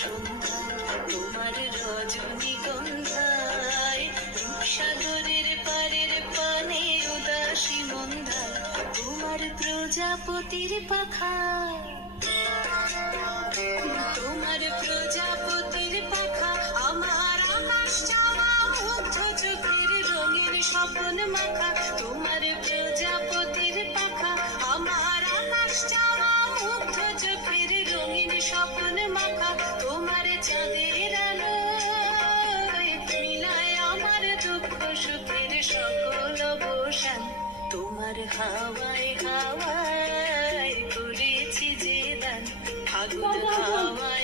সন্ধ্যায় তোমার রজনীগন্ধায়, রূপসাগরের পারের পানে উদাসী মন্ধায় তোমার প্রজাপতির পাখায়, তোমার প্রজাপতির পাখা আমার আকাশ চাওয়া মুগ্ধ চোখের রঙের স্বপ্ন মাখা, তোমার প্রজাপতির পাখা আমার আকাশ চাওয়া মুগ্ধ চোখের রঙিন স্বপ্ন মাখা, তোমার চাঁদের আলো মিলায় আমার দুঃখ সুখের সকল অবসান, তোমার হাওয়ায় হাওয়ায় করেছি যে দান, ফাগুন হাওয়ায়